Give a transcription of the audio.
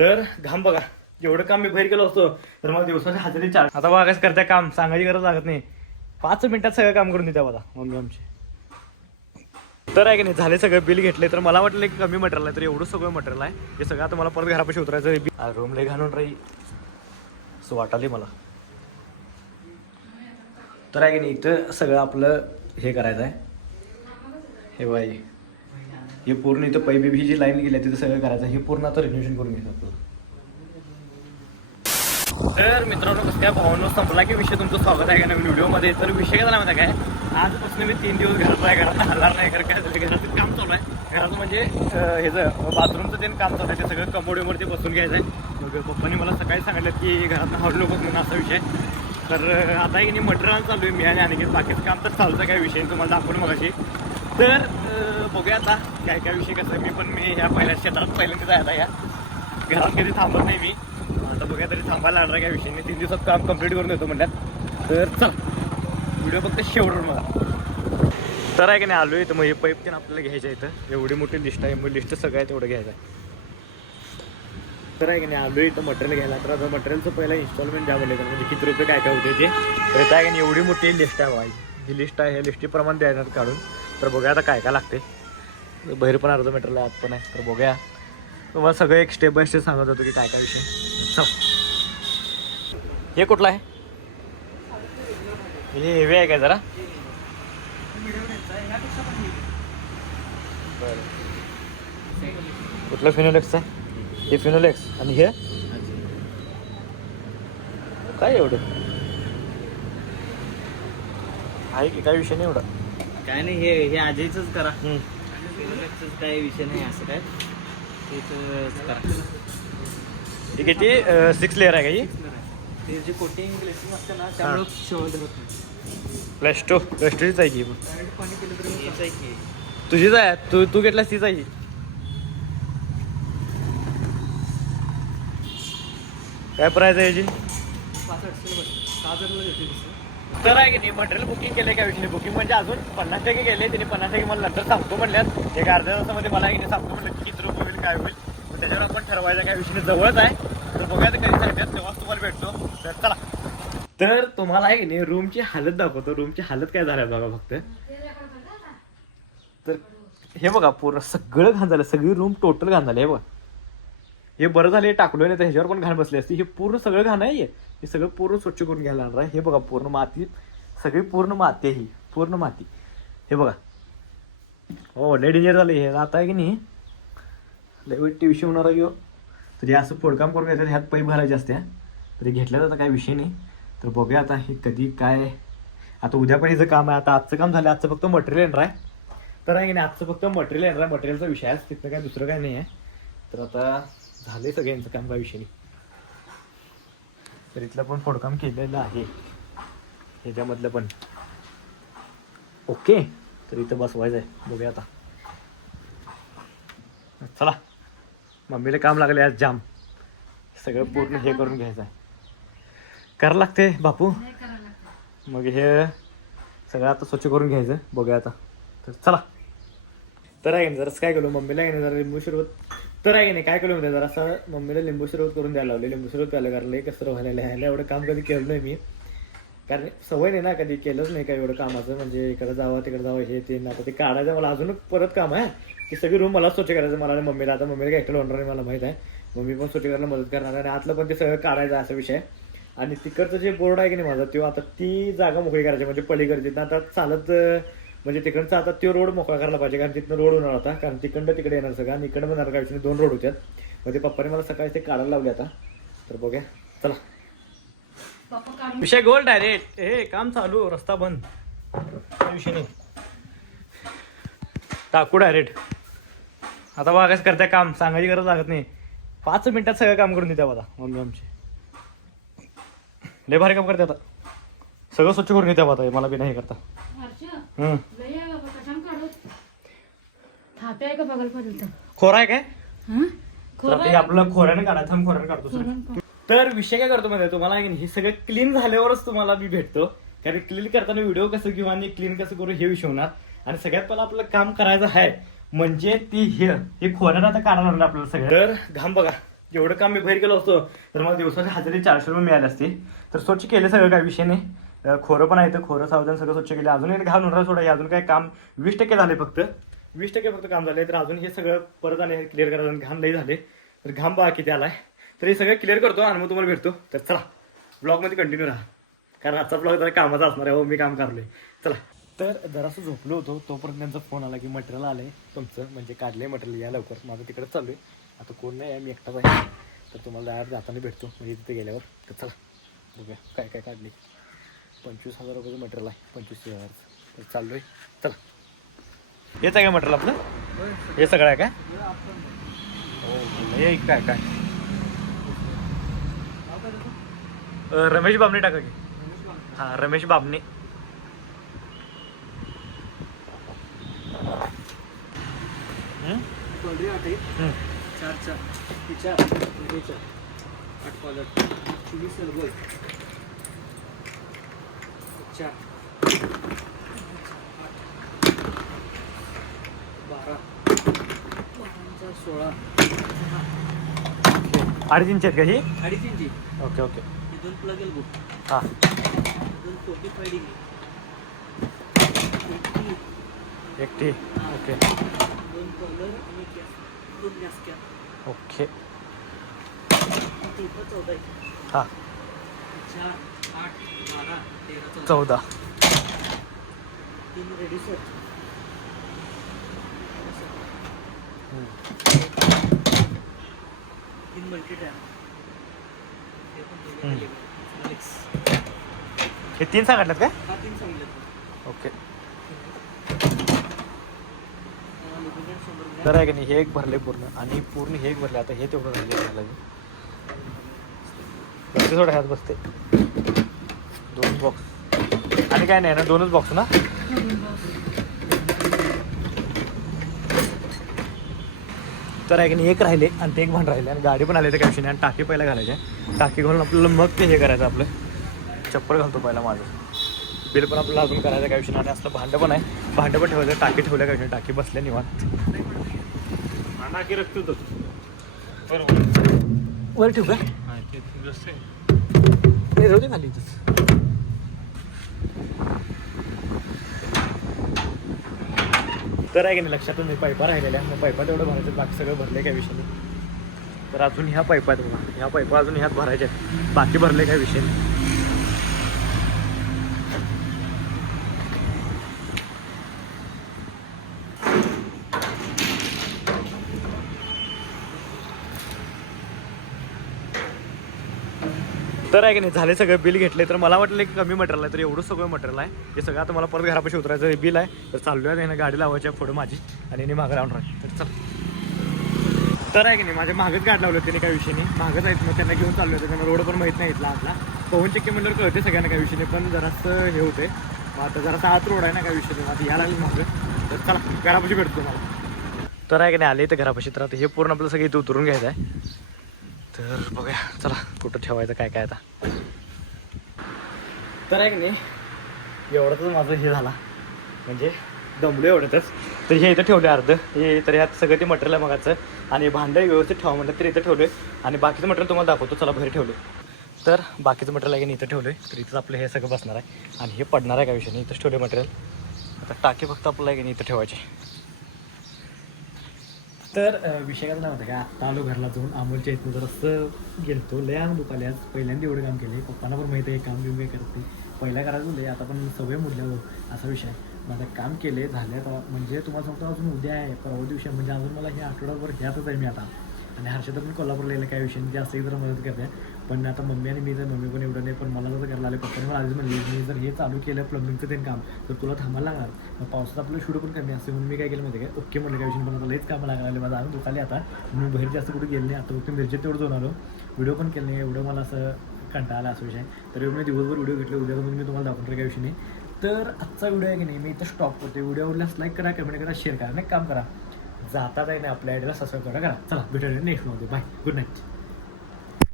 तर घाम बघा, जेवढं काम मी बाहेर केलं असतो तर मला दिवसाच्या हजेरी 4. आता बघा कसं करताय काम, सांगायची गरज लागत नाही. 5 मिनिटात सगळं काम करून देत्या बघा मम्मी आमची. तर आहे की नाही, झाले सगळं बिल घेतले. तर मला वाटलं की कमी मटेरियल आहे, तर एवढं सगळं मटेरियल आहे हे सगळं आता मला परत घरापाशी उतरायचं. रूम लय घालून राही असं वाटाले मला. तर आहे की नाही, इथं सगळं आपलं हे करायचं आहे. हे बाई, हे पूर्ण इथं पैप ही जी लाईन गेली आहे तिथं सगळं करायचं आहे. हे पूर्ण आता रिन्युएशन करून घ्यायचं आपलं. तर मित्रांनो, कसं काय भावनो संपला की विषय, तुमचं स्वागत आहे का नवीन व्हिडिओमध्ये. तर विषय काय झाला माहिती काय, आजपासून मी 3 दिवस घरात आहे, घरात हलणार नाही. कारण काय झालं, घराचं काम चालू आहे. घराचं म्हणजे ह्याचं बाथरूमचं ते काम चालू आहे, ते सगळं कमोडीवरती बसून घ्यायचं आहे. मग पप्पांनी मला सकाळी सांगितलं की घरातनं हलू नको म्हणून असा विषय. तर आता आहे की नाही, मटेरियल चालू आहे मी आणि आणखी बाकीचं काम तर चालूचं काय विषय तुम्हाला दाखवलं मगाशी. तर बघूया आता काय काय विषय कसं आहे. मी ह्या पहिल्या क्षेत्रात पहिल्यांदाच आहे. आता या घरात कधी थांबत नाही मी, आता बघा तरी थांबायला लागणार काय विषय नाही. 3 दिवसात काम कंप्लीट करून देतो म्हणल्यात. तर चल, व्हिडिओ फक्त शेवटवर मला. तर आहे की नाही, आलो इथं. मग हे पाईप पण आपल्याला घ्यायचं आहे. इथं एवढी मोठी लिस्ट आहे, मग लिस्ट सगळं आहे तेवढं घ्यायचं आहे. तर आहे की नाही, आलो इथं मटेरियल घ्यायला. तर आता मटेरियलचं पहिला इन्स्टॉलमेंट द्या म्हणले, म्हणजे किती रुपये काय काय होते ते. तर इथं आहे की नाही, एवढी मोठी लिस्ट आहे बाई. ही लिस्ट आहे, ह्या लिस्टीप्रमाणे द्यायला काढून. तर बघूया आता काय काय लागते. बाहेर पण अर्ध मटेरियल आहे, आत पण आहे. तर बघूया, तुम्हाला सगळं एक स्टेप बाय स्टेप सांगत होतो की काय काय विषय. चल, हे कुठलं आहे? हे हेवी आहे काय जरा? बरं, कुठलं फिनोलेक्स आहे? हे फिनोलेक्स. आणि हे काय एवढं आहे की काय विषय नाही एवढा? काय नाही, हे अजयचंच करा. फिनोलेक्सच काय विषय नाही, असं काय तेच करा. हे किती 6 लेअर आहे का ही? ते जे कोटिंग ग्लेसिंग असतं ना, त्यामुळे शोध होत नाही. प्लॅस्टोचीच आहे की. डायरेक्ट पाणी केलं तरी हेच आहे की. तुझीच आहे, तू घेतलास तीच आहे ही. काय प्राइस आहे याची? 5,800 घेते. तर आहे की नाही, मटेरियल बुकिंग केले काय विषय. बुकिंग म्हणजे अजून 50% गेले. तिने 50% मला नंतर सांगतो म्हणल्यात. एक अर्ध्या तासामध्ये मला आहे की नाही सांगतो म्हणलं की किती रुपये होईल काय होईल. तर त्याच्यावर आपण ठरवायचं काय विषय. जवळच आहे, तर बघूया कधी सांगतात तेव्हाच तुम्हाला भेटतो. तर चला, तर तुम्हाला आहे की नाही रूमची हालत दाखवतो. रूमची हालत काय झाली बघा फक्त. तर हे बघा, पूर्ण सगळं घाण झालं, सगळी रूम टोटल घाण झाली. हे बघा, हे बरं झालं टाकलो नाही तर ह्याच्यावर पण घाण बसली असती. हे पूर्ण सगळं घाण आहे, हे सगळं पूर्ण स्वच्छ करून घ्यायला लागणार आहे. हे बघा, पूर्ण माती, सगळी पूर्ण माती आहे, ही पूर्ण माती. हे बघा, हो लय डेंजर झालं हे. आता आहे की नाही, लय वाईट विषय होणार आहे. तर हे असं फोडकाम करून घ्यायचं, ह्यात पाईप घालायचे असते. तरी घेतलं जातं काय विषय नाही. तर बघूया आता हे कधी काय. आता उद्या पण हिचं काम आहे. आता आजचं काम झालं, आजचं फक्त मटेरियल येणार आहे. तर आहे की नाही, आजचं फक्त मटेरियल येणार आहे. मटेरियलचा विषय आहे, तिथं काय दुसरं काय नाही आहे. तर आता झाले सगळ्यांचं काम, काय विषय नाही. तर इथलं पण फोडकाम केलेलं आहे, ह्याच्यामधलं पण ओके. तर इथं बसवायचं आहे, बघूया आता. चला, मम्मीला काम लागले आज जाम. सगळं पूर्ण हे करून घ्यायचं आहे, करायला लागते बापू. मग हे सगळं आता स्वच्छ करून घ्यायचं, बघूया आता. तर चला. तर आहे जरा काय केलं मम्मीला, आहे ना जरा लिंबू सरबत. तर आहे नाही काय केलं म्हणजे जरा असं मम्मीला लिंबू सरबत करून द्यायला लावले. लिंबू सरबत प्यायला, कारण लई कसं व्हायला लिहायला एवढं काम कधी केलं नाही मी, कारण सवय नाही ना, कधी केलंच नाही काय एवढं कामाचं. म्हणजे इकडं जावं तिकडे जावं हे ते. आता ते काढायचं मला अजून परत काम आहे. की सगळी रूम मला स्वच्छ करायचं, मला आणि मम्मीला. आता मम्मीला काय एकटं होणार नाही मला माहीत आहे. मम्मी पण स्वच्छ करायला मदत करणार, आणि आतलं पण ते सगळं काढायचं असा विषय. आणि तिकडचं जे बोर्ड आहे की नाही माझा, तो आता ती जागा मोकळी करायची. म्हणजे पलीकडची आता चालत, म्हणजे तिकडचा आता तो रोड मोकळा करायला पाहिजे, कारण तिथनं रोड होणार होता. कारण तिकडं तिकडे येणार सगळं, आणि इकडं येणार काय 2 रोड होत्यात. म्हणजे पप्पाने मला सकाळी ते काढायला लावले आता. तर बघूया, चला. विषय गोल डायरेक्ट. हे काम चालू, रस्ता बंद, विषय नाही, टाकू डायरेक्ट. आता बघा कसं करताय काम, सांगायची गरज लागत नाही. 5 मिनिटात सगळं काम करून देते बघा मम्मी आमची. लय भारी काम करते आता, सगळं स्वच्छ करून घेते आता. मला बी नाही करता. खोरा आहे काय? आपलं खोऱ्याने काढायचं, हम खोऱ्याने काढतो. तर विषय काय करतो म्हणजे तुम्हाला, हे सगळं क्लीन झाल्यावरच तुम्हाला मी भेटतो. कारण क्लीन करताना व्हिडिओ कसं घेऊ आणि क्लीन कसं करू हे विषय होणार. आणि सगळ्यात पहिला आपलं काम करायचं आहे म्हणजे ती हे खोऱ्यानं आता काढायला लागलं आपल्याला सगळं. तर घाम बघा, जेवढं काम मी बाहेर केलं असतं तर मला दिवसाची हजेरी 400 रुपये मिळाले असते. तर स्वच्छ केले सगळं, काही विषय नाही. खोरं पण आहे तर खोरं सावधान सगळं स्वच्छ केलं. अजून एक घालून राहा सोडा, अजून काय काम 20% झाले, फक्त 20% फक्त काम झाले. तर अजून हे सगळं परत आणि क्लिअर करायला घाम लई झाले. तर घाम बघा किती आलाय. तर हे सगळं क्लिअर करतो आणि मग तुम्हाला भेटतो. तर चला ब्लॉगमध्ये कंटिन्यू राहा, कारण आजचा ब्लॉग जरा कामाचा असणार आहे. हो मी काम करलोय. चला. तर जरासं झोपलो होतो तोपर्यंत त्यांचा फोन आला की मटेरियल आलंय तुमचं, म्हणजे काढलंय मटेरियल, या लवकर. माझं तिकडे चालू आहे. आता कोण नाही आहे, मी एकटाच आहे. तर तुम्हाला डायरेक्ट जाताना भेटतो म्हणजे तिथे गेल्यावर. तर चला बघूया काय काय काढले. 25,000 रुपयाचं मटेरियल आहे, 25,000. तर चाललो आहे. चला. हेच आहे काय मटेरियल आपलं? हे सगळं आहे काय? हो हे काय काय रमेश बाबणे टाका की. हां रमेश बाबणे. अडीच इंच आहेत का ही? 2.5 इंची. Okay okay. 2 plug L book. हां 2 टोपी फायडिंग. एकटी. ओके 2 कॉलर आणि गॅस. 2 gas cap. ओके. 14 हां 4 8 12 13 14. 3 रेडी सेट. 3 multi tap. हे 3 सांगितलं काय? हा 3 सांगितलं. ओके. Lubricant 100 gram. तर आहे की नाही, हे एक भरले पूर्ण आणि पूर्ण हे एक भरले. आता हे तेवढं राहिले मला बसते थोडं ह्यात बसते. 2 बॉक्स आणि काय नाही ना, 2च बॉक्स ना. तर आहे की नाही, एक राहिले आणि ते एक भांड राहिले आणि गाडी पण आली तर काय विषय नाही. आणि टाकी पहिला घालायची आहे. टाकी घालून आपल्याला मग ते हे करायचं, आपलं चप्पल घालतो पहिला माझं. बिल पण आपल्याला अजून करायचं काय विषय नाही. आणि असलं भांडं पण आहे, भांडं पण ठेवायचं. टाकी ठेवल्या काय विषय, टाकी बसल्या निवांत. टाकी रखतो तो वर ठेवू का? जाऊ दे खाली. तर आहे की नाही, लक्षातून नाही पायपा राहिलेल्या. मग पायपा तेवढं भरायचं, बाकी सगळं भरले काय विषय नाही. तर अजून ह्या पायपा आहेत बघा, ह्या पायपा अजून ह्यात भरायच्या आहेत, बाकी भरले काय विषय नाही. तर आहे की नाही, झाले सगळं बिल घेतले. तर मला वाटलं की कमी मटेरियल आहे, तर एवढं सगळं मटेरियल आहे. हे सगळं आता मला परत घरापाशी उतरायचं हे बिल आहे. तर चाललो आहे ना, गाडी लावायची आहे पुढं माझी आणि यांनी मागं राहून राहील. तर चल. तर आहे की नाही, माझ्या मागच गाडी लावलं त्यांनी, काय विषय नाही. मागच आहेत, मग त्यांना घेऊन चाललो होते. त्यांना रोड पण माहीत नाही इथला आपला. पवन चक्की म्हणल्यावर कळते सगळ्यांना काय विषय नाही, पण जरासं हे होते. मग आता जरासा आत रोड आहे ना, काय विषय नाही. आता यायला लागलं मागं. तर चला घरापाशी भेटतो मला. तर आहे की नाही, आले तर घरापाशी. तर आता हे पूर्ण आपलं सगळं इथं उतरून घ्यायचं आहे. तर बघूया चला कुठं ठेवायचं काय काय आता. तर आहे की नाही, एवढंच माझं हे झाला, म्हणजे दमलो एवढंच. तर हे इथं ठेवले अर्ध हे. तर ह्यात सगळं ते मटेरियल आहे मगाचं. आणि भांडं व्यवस्थित ठेवा म्हणलं तर इथं ठेवलं. आणि बाकीचं मटेरियल तुम्हाला दाखवतो, चला बाहेर ठेवलं. तर बाकीचं मटेरियल आहे की इथं ठेवलं. तर इथंच आपलं हे सगळं बसणार आहे आणि हे पडणार आहे काय विषय नाही. इथंच ठेवले मटेरियल. आता टाकी फक्त आपल्याला आहे की इथं ठेवायची. तर विषय काय नाही होता का, आत्ता आलो घरला जाऊन. अमोलच्या इथनं जरासं गेलतो, लय अंग दुखाले आज. पहिल्यांदा एवढं काम केले. पप्पांना पण माहिती आहे काम बिम काय करते. पहिला करायचं लय, आता पण सवय मोडल्यावर असा विषय आहे. माझं काम केले झाले आता, म्हणजे तुम्हाला सांगतो अजून उद्या आहे, परवा दिवशी, म्हणजे अजून मला हे आठवड्याभर ह्यातच आहे मी आता. आणि हर्षदा पण कोल्हापूरला यायला काय विषय नाही, जास्त जरा मदत करते. पण आता मम्मी आणि मी, तर मम्मी पण एवढं नाही, पण मला जर करायला आले. पप्पाने मला आधीच म्हणले मी जर हे चालू केलं प्लंबिंगचं ते काम, तर तुला थांबायला लागणार. मग पावसात आपलं शूट पण कमी असते, म्हणून मी काय केलं माहिती काय, ओके म्हणलं काय विषय. पण मला लईच कामं लागले, माझं अजून दुखाले आता. मी बाहेर जास्त कुठे गेले नाही. आता फक्त मिरजेत तेवढं जाऊन आलो, व्हिडिओ पण केले नाही. एवढं मला असं कंटाळा आला असा विषय. तर मी दिवसभर व्हिडिओ घेतले, उद्या मी तुम्हाला दाखवतो काय विषय नाही. तर आजचा व्हिडिओ आहे की नाही, मी इथं स्टॉप करते. व्हिडिओ आवडल्यास लाईक करा, कमेंट करा, शेअर करा आणि काम करा. जातात आहे ना आपल्या आयडीला सबस्क्राईब करा. चला भेटूया नेक्स्ट मध्ये. Bye, good night.